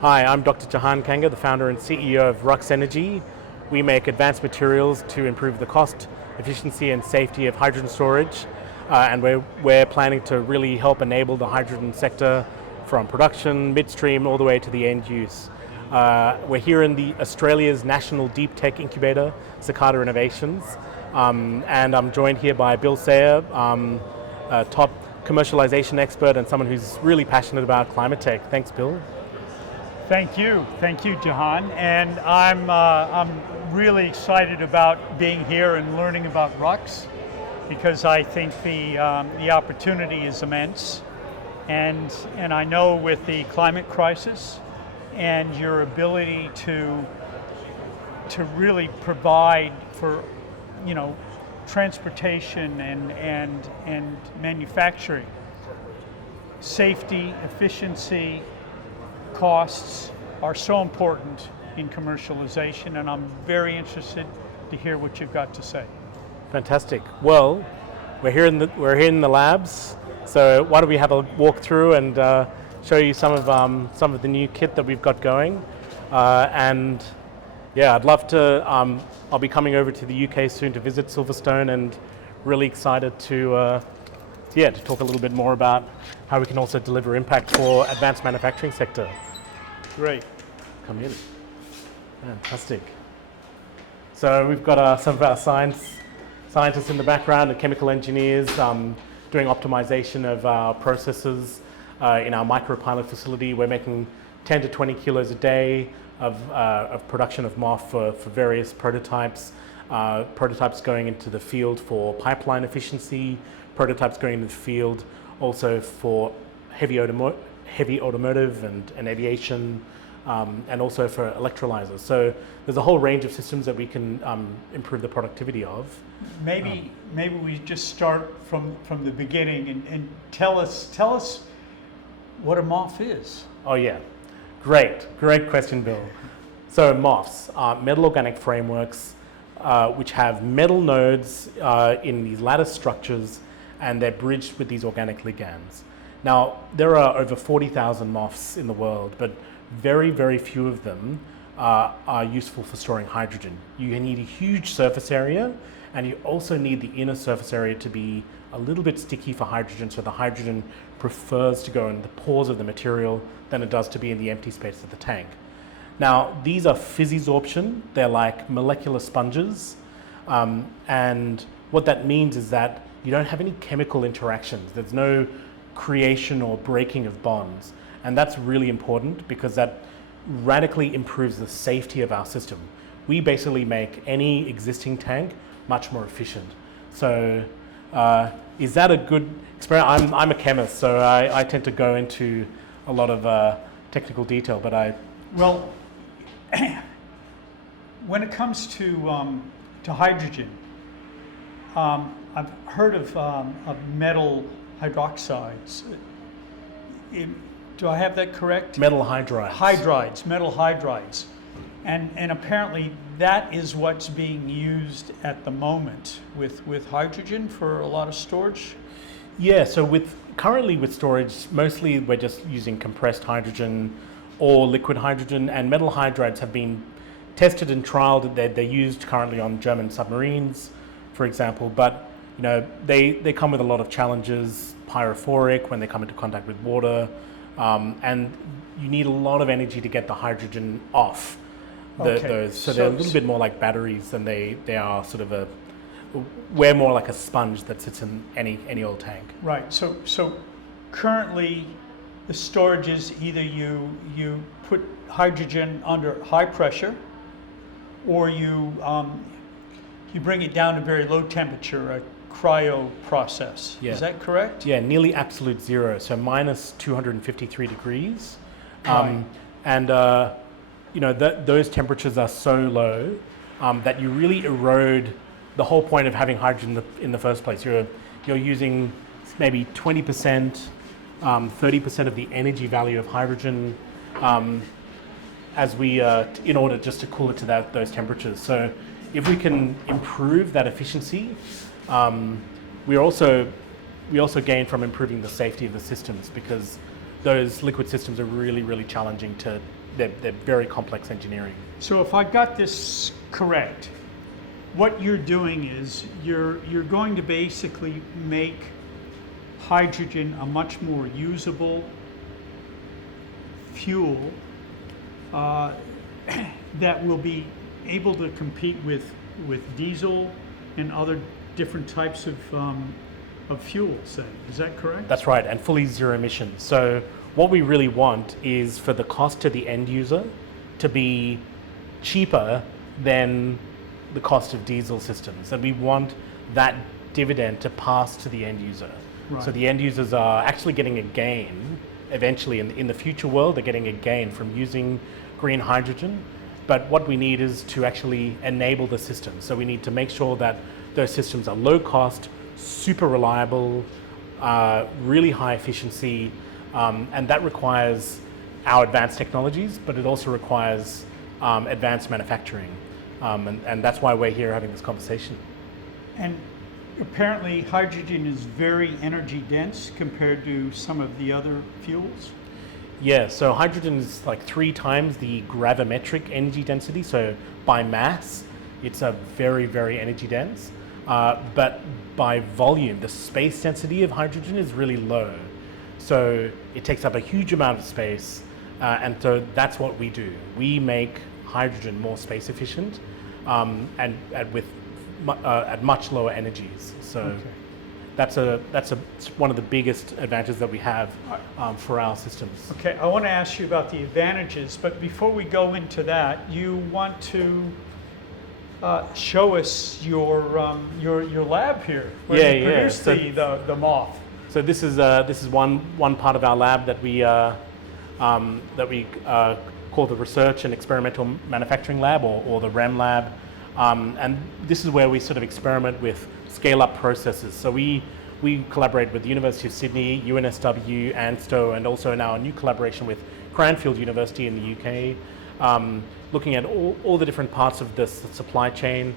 Hi, I'm Dr. Jehan Kanga, the founder and CEO of Rux Energy. We make advanced materials to improve the cost, efficiency and safety of hydrogen storage. And we're planning to really help enable the hydrogen sector from production, midstream, all the way to the end use. We're here in the Australia's National Deep Tech Incubator, Cicada Innovations. And I'm joined here by Bill Sayer, a top commercialization expert and someone who's really passionate about climate tech. Thanks, Bill. Thank you, Jehan. And I'm really excited about being here and learning about Rux, because I think the opportunity is immense. And I know with the climate crisis and your ability to really provide for, transportation and manufacturing, safety, efficiency, costs are so important in commercialization, and I'm very interested to hear what you've got to say. Fantastic. Well, we're here in the labs, so why don't we have a walk through and show you some of the new kit that we've got going, and yeah, I'd love to. I'll be coming over to the UK soon to visit Silverstone, and really excited to talk a little bit more about how we can also deliver impact for advanced manufacturing sector. Great. Come in. Fantastic. So we've got some of our scientists in the background, the chemical engineers, doing optimization of our processes in our micropilot facility. We're making 10 to 20 kilos a day of production of MOF for various prototypes. Prototypes going into the field for pipeline efficiency, prototypes going into the field also for heavy automotive and aviation, and also for electrolyzers. So there's a whole range of systems that we can improve the productivity of. Maybe we just start from the beginning and tell us what a MOF is. Oh yeah, great question, Bill. So MOFs are metal organic frameworks which have metal nodes in these lattice structures, and they're bridged with these organic ligands. Now, there are over 40,000 MOFs in the world, but very, very few of them are useful for storing hydrogen. You need a huge surface area, and you also need the inner surface area to be a little bit sticky for hydrogen, so the hydrogen prefers to go in the pores of the material than it does to be in the empty space of the tank. Now, these are physisorption. They're like molecular sponges, and what that means is that you don't have any chemical interactions. There's no creation or breaking of bonds. And that's really important because that radically improves the safety of our system. We basically make any existing tank much more efficient. So is that a good experiment? I'm a chemist, so I tend to go into a lot of technical detail, but Well, when it comes to hydrogen, I've heard of metal hydroxides. Do I have that correct? Metal hydrides. Metal hydrides. And apparently that is what's being used at the moment with hydrogen for a lot of storage? Yeah, so currently with storage, mostly we're just using compressed hydrogen or liquid hydrogen, and metal hydrides have been tested and trialed. They're used currently on German submarines, for example, but they come with a lot of challenges, pyrophoric when they come into contact with water, and you need a lot of energy to get the hydrogen off those. So they're a little bit more like batteries than they are sort of we're more like a sponge that sits in any old tank. Right, so currently the storage is either you put hydrogen under high pressure, or you bring it down to very low temperature, a cryo process. Yeah. Is that correct? Yeah, nearly absolute zero, so minus 253 degrees. Right. And those temperatures are so low that you really erode the whole point of having hydrogen in the first place. You're using maybe 20%, 30% of the energy value of hydrogen in order just to cool it to those temperatures. So if we can improve that efficiency, we also gain from improving the safety of the systems, because those liquid systems are really, really challenging to they're very complex engineering. So if I got this correct, what you're doing is you're going to basically make hydrogen a much more usable fuel that will be able to compete with diesel and other different types of fuel, say. Is that correct? That's right, and fully zero emissions. So what we really want is for the cost to the end user to be cheaper than the cost of diesel systems. And we want that dividend to pass to the end user. Right. So the end users are actually getting a gain eventually in the future world. They're getting a gain from using green hydrogen. But what we need is to actually enable the system. So we need to make sure that those systems are low cost, super reliable, really high efficiency, and that requires our advanced technologies, but it also requires advanced manufacturing. And that's why we're here having this conversation. And apparently hydrogen is very energy dense compared to some of the other fuels. Yeah, so hydrogen is like 3 times the gravimetric energy density. So by mass, it's a very, very energy dense. But by volume, the space density of hydrogen is really low. So it takes up a huge amount of space. And so that's what we do. We make hydrogen more space efficient and at much lower energies. So Okay. that's one of the biggest advantages that we have for our systems. Okay, I want to ask you about the advantages, but before we go into that, you want to show us your lab here, where you produce the moth. So this is one part of our lab that we call the Research and Experimental Manufacturing Lab, or the REM lab, and this is where we sort of experiment with scale-up processes. So we collaborate with the University of Sydney, UNSW, ANSTO, and also now a new collaboration with Cranfield University in the UK, looking at all the different parts of this supply chain.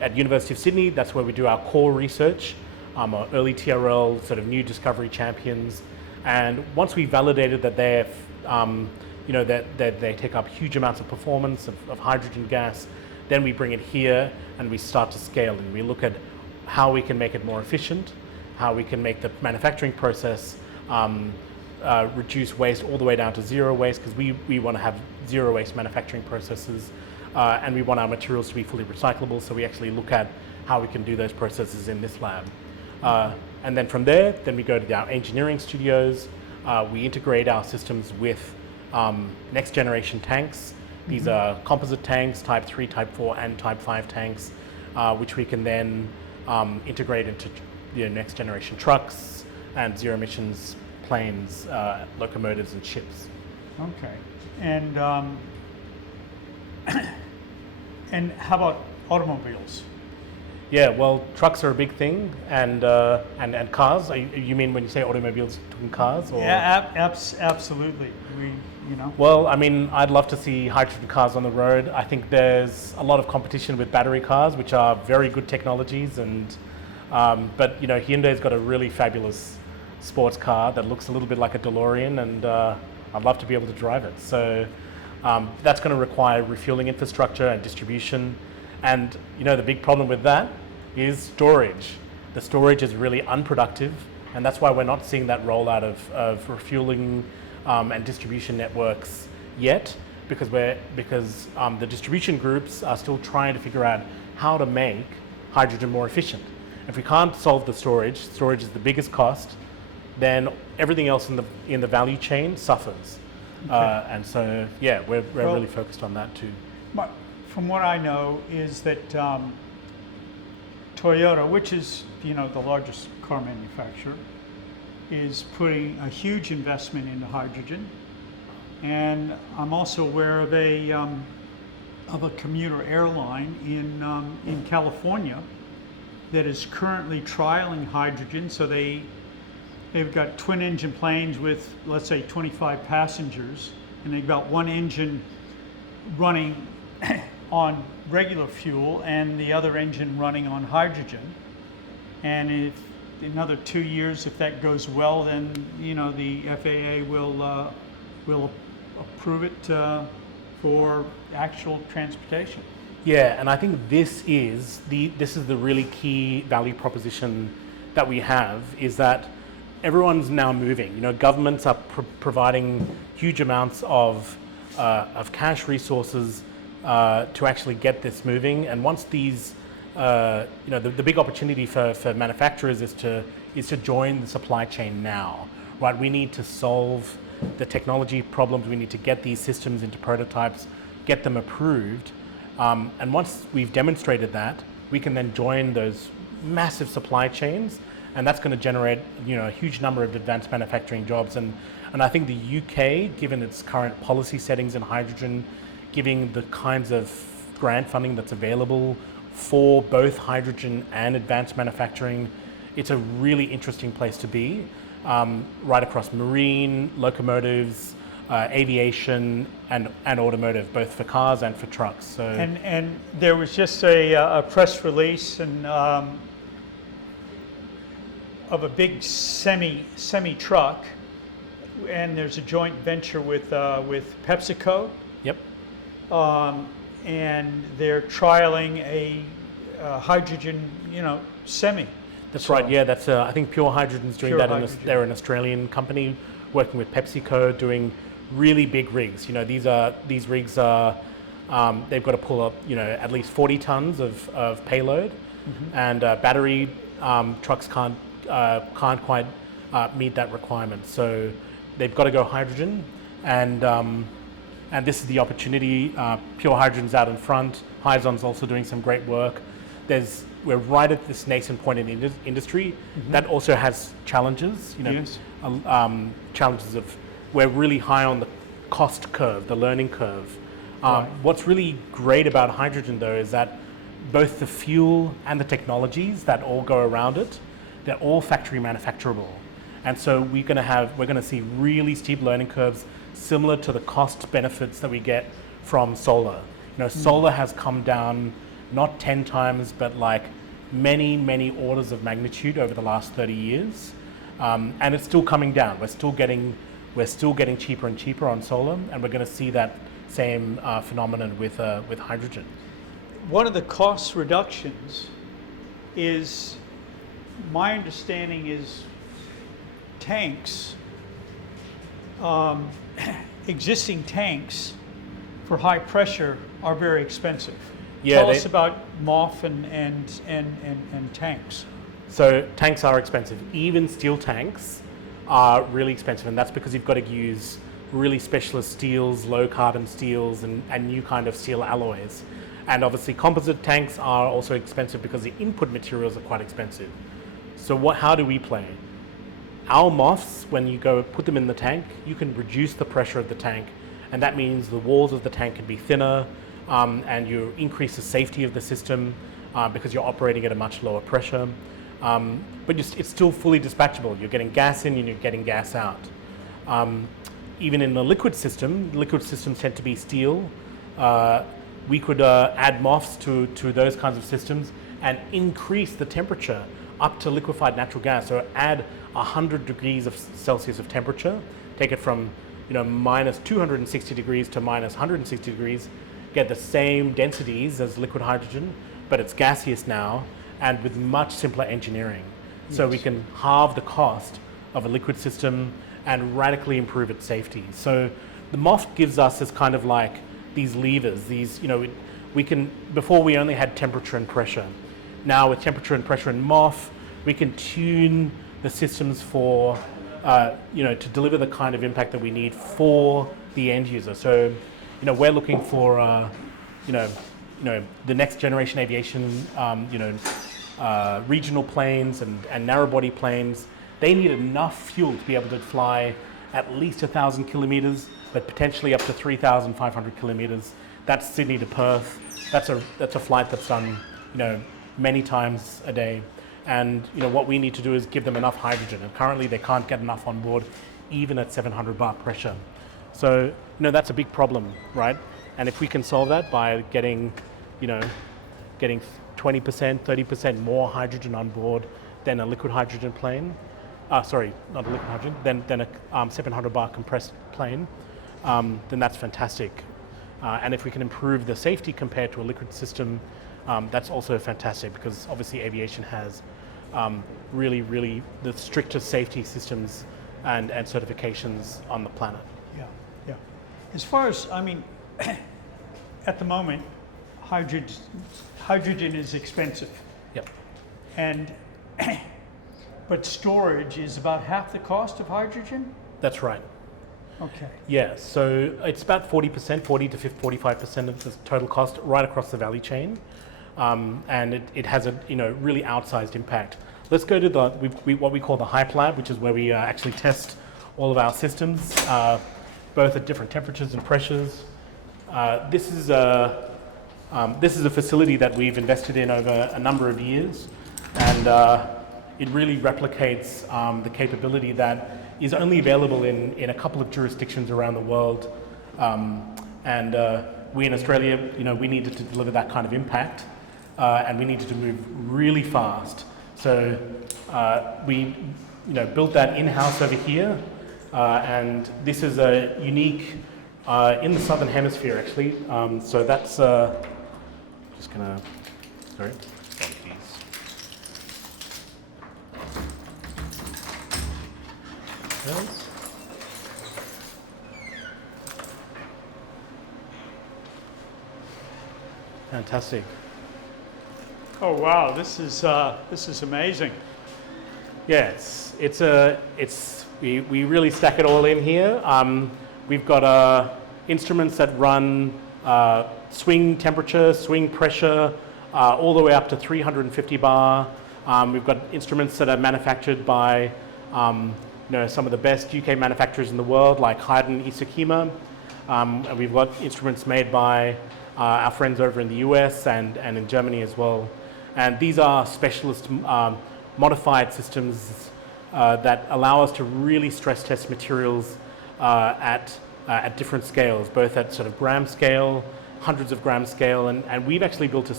At University of Sydney, that's where we do our core research, our early TRL, sort of new discovery champions. And once we validated that they're, that they take up huge amounts of performance of hydrogen gas, then we bring it here and we start to scale, and we look at how we can make it more efficient, how we can make the manufacturing process reduce waste all the way down to zero waste, because we want to have zero waste manufacturing processes, and we want our materials to be fully recyclable, so we actually look at how we can do those processes in this lab. And then from there, then we go to our engineering studios, we integrate our systems with next generation tanks. These are composite tanks, type 3, type 4, and type 5 tanks, which we can then integrate into next generation trucks and zero emissions planes, locomotives, and ships. Okay, and and how about automobiles? Yeah, well, trucks are a big thing, and cars. You mean when you say automobiles, talking cars? Or? Yeah, absolutely. Well, I mean, I'd love to see hydrogen cars on the road. I think there's a lot of competition with battery cars, which are very good technologies, and but Hyundai's got a really fabulous sports car that looks a little bit like a DeLorean, and I'd love to be able to drive it. So that's going to require refueling infrastructure and distribution. And the big problem with that is storage. The storage is really unproductive, and that's why we're not seeing that rollout of refueling and distribution networks yet, because the distribution groups are still trying to figure out how to make hydrogen more efficient. If we can't solve the storage is the biggest cost, then everything else in the value chain suffers. Okay. And so we're really focused on that too. From what I know is that Toyota, which is the largest car manufacturer, is putting a huge investment into hydrogen, and I'm also aware of a commuter airline in California that is currently trialing hydrogen. So they've got twin engine planes with, let's say, 25 passengers, and they've got one engine running on regular fuel and the other engine running on hydrogen. And if another 2 years, if that goes well, then the FAA will approve it for actual transportation. Yeah, and I think this is the really key value proposition that we have, is that everyone's now moving. You know, governments are providing huge amounts of cash resources to actually get this moving. And once these, the big opportunity for manufacturers is to join the supply chain now, right? We need to solve the technology problems. We need to get these systems into prototypes, get them approved. And once we've demonstrated that, we can then join those massive supply chains, and that's going to generate, a huge number of advanced manufacturing jobs. And I think the UK, given its current policy settings in hydrogen, giving the kinds of grant funding that's available for both hydrogen and advanced manufacturing, it's a really interesting place to be, right across marine, locomotives, aviation, and automotive, both for cars and for trucks. So and there was just a press release of a big semi truck, and there's a joint venture with PepsiCo. Yep. And they're trialing a hydrogen, semi. That's right. Yeah, that's I think Pure Hydrogen's doing Pure that. Hydrogen. They're an Australian company working with PepsiCo, doing really big rigs. These rigs are they've got to pull up at least 40 tons of payload, and battery trucks can't quite meet that requirement. So they've got to go hydrogen, and this is the opportunity. Pure Hydrogen's out in front. Hyzon's also doing some great work. We're right at this nascent point in the industry that also has challenges. Yes. Challenges of, we're really high on the cost curve, the learning curve. Right. What's really great about hydrogen, though, is that both the fuel and the technologies that all go around it, they're all factory manufacturable. And so we're going to see really steep learning curves similar to the cost benefits that we get from solar. Solar has come down not 10 times, but like many, many orders of magnitude over the last 30 years. And it's still coming down. We're still getting cheaper and cheaper on solar, and we're going to see that same phenomenon with hydrogen. One of the cost reductions is, my understanding is, tanks, existing tanks for high pressure are very expensive. Yeah, Tell us about MOF and tanks. So tanks are expensive. Even steel tanks are really expensive, and that's because you've got to use really specialist steels, low carbon steels, and new kind of steel alloys. And obviously composite tanks are also expensive because the input materials are quite expensive. So how do we play? Our MOFs, when you go put them in the tank, you can reduce the pressure of the tank, and that means the walls of the tank can be thinner, and you increase the safety of the system because you're operating at a much lower pressure. But it's still fully dispatchable. You're getting gas in and you're getting gas out. Even in the liquid systems tend to be steel. We could add MOFs to those kinds of systems and increase the temperature up to liquefied natural gas. So add 100 degrees of Celsius of temperature, take it from minus 260 degrees to minus 160 degrees, get the same densities as liquid hydrogen, but it's gaseous now, and with much simpler engineering. Yes. So we can halve the cost of a liquid system and radically improve its safety. So the MOF gives us this kind of like these levers, we can, before we only had temperature and pressure. Now with temperature and pressure and MOF, we can tune the systems for, to deliver the kind of impact that we need for the end user. So, we're looking for, the next generation aviation, regional planes and narrow body planes. They need enough fuel to be able to fly at least 1,000 kilometers, but potentially up to 3,500 kilometers. That's Sydney to Perth. That's a flight that's done, many times a day. And what we need to do is give them enough hydrogen. And currently they can't get enough on board, even at 700 bar pressure. So that's a big problem, right? And if we can solve that by getting 20%, 30% more hydrogen on board than a liquid hydrogen plane, sorry, not a liquid hydrogen, than a 700 bar compressed plane, then that's fantastic. And if we can improve the safety compared to a liquid system, that's also fantastic, because obviously aviation has really the strictest safety systems and certifications on the planet. Yeah, yeah. As far as, I mean, at the moment, hydrogen is expensive. Yep. And, but storage is about half the cost of hydrogen? That's right. Okay. Yeah, so it's about 40%, 40 to 45% of the total cost right across the value chain. And it has a really outsized impact. Let's go to what we call the hype lab, which is where we actually test all of our systems, both at different temperatures and pressures. This is a facility that we've invested in over a number of years, and it really replicates the capability that is only available in a couple of jurisdictions around the world. We in Australia, we needed to deliver that kind of impact, and we needed to move really fast. So we built that in-house over here, and this is a unique in the southern hemisphere actually. So that's just gonna sorry. Fantastic. Oh wow, this is amazing. Yeah, we really stack it all in here. We've got instruments that run swing temperature, swing pressure, all the way up to 350 bar. We've got instruments that are manufactured by some of the best UK manufacturers in the world, like Haydn Isokima. And we've got instruments made by our friends over in the US and in Germany as well. And these are specialist modified systems that allow us to really stress test materials at different scales, both at sort of gram scale, hundreds of gram scale, and we've actually built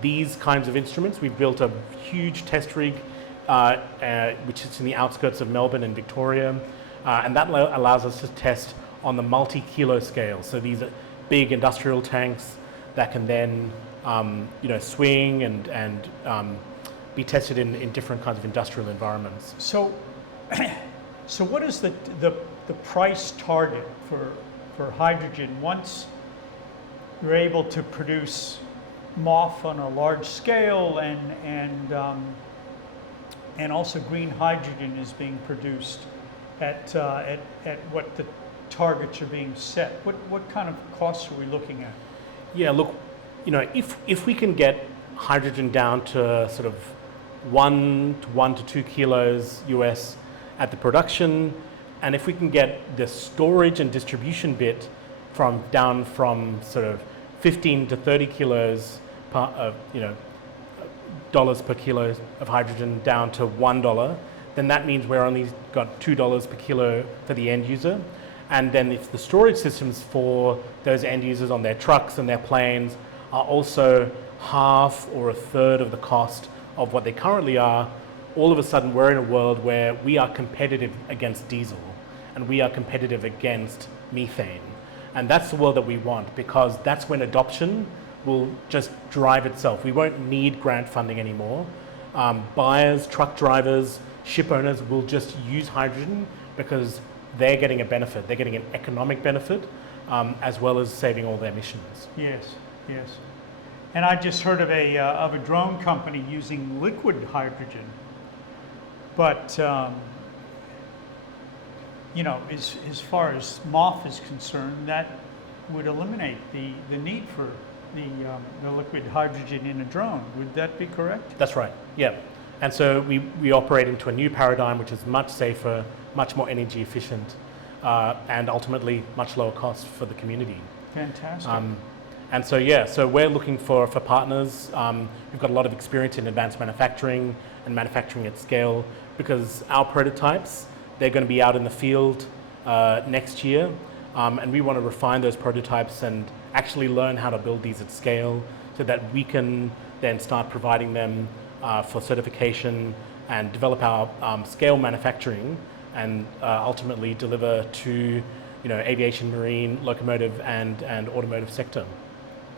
these kinds of instruments. We've built a huge test rig, which is in the outskirts of Melbourne and Victoria, and that allows us to test on the multi-kilo scale. So these are big industrial tanks that can then swing and be tested in different kinds of industrial environments. So what is the price target for hydrogen once you're able to produce MOF on a large scale and also green hydrogen is being produced at what the targets are being set? What kind of costs are we looking at? Yeah, look, if we can get hydrogen down to sort of 1 to 2 kilos US at the production, and if we can get the storage and distribution bit down from sort of 15 to 30 kilos dollars per kilo of hydrogen down to $1, then that means we're only got $2 per kilo for the end user. And then if the storage systems for those end users on their trucks and their planes are also half or a third of the cost of what they currently are, all of a sudden we're in a world where we are competitive against diesel and we are competitive against methane. And that's the world that we want, because that's when adoption will just drive itself. We won't need grant funding anymore. Buyers, truck drivers, ship owners will just use hydrogen because they're getting a benefit. They're getting an economic benefit as well as saving all their emissions. Yes, yes. And I just heard of a drone company using liquid hydrogen. But as far as MOF is concerned, that would eliminate the need for the liquid hydrogen in a drone. Would that be correct? That's right, yeah. And so we operate into a new paradigm which is much safer, much more energy efficient, and ultimately much lower cost for the community. Fantastic. And so, so we're looking for partners. We've got a lot of experience in advanced manufacturing and manufacturing at scale, because our prototypes, they're going to be out in the field next year. And we want to refine those prototypes and actually learn how to build these at scale so that we can then start providing them for certification and develop our scale manufacturing and ultimately deliver to aviation, marine, locomotive, and automotive sector.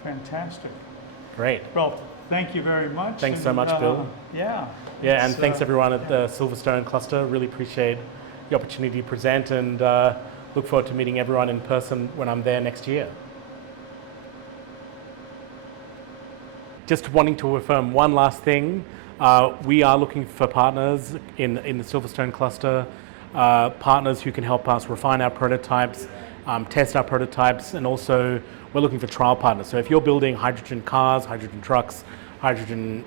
Fantastic. Great. Well, thank you very much. Thanks so much, Bill. Yeah. Yeah, and thanks everyone at the Silverstone cluster. Really appreciate the opportunity to present, and look forward to meeting everyone in person when I'm there next year. Just wanting to affirm one last thing. We are looking for partners in the Silverstone cluster, partners who can help us refine our prototypes, test our prototypes, and also we're looking for trial partners. So if you're building hydrogen cars, hydrogen trucks, hydrogen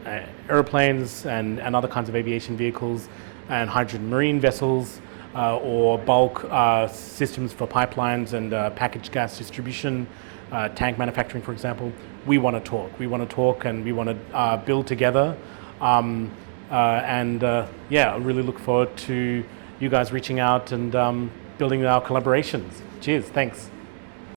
airplanes, and other kinds of aviation vehicles, and hydrogen marine vessels, or bulk systems for pipelines and packaged gas distribution, tank manufacturing, for example, we want to talk. We want to talk, and we want to build together. Yeah, I really look forward to you guys reaching out and building our collaborations. Cheers, thanks.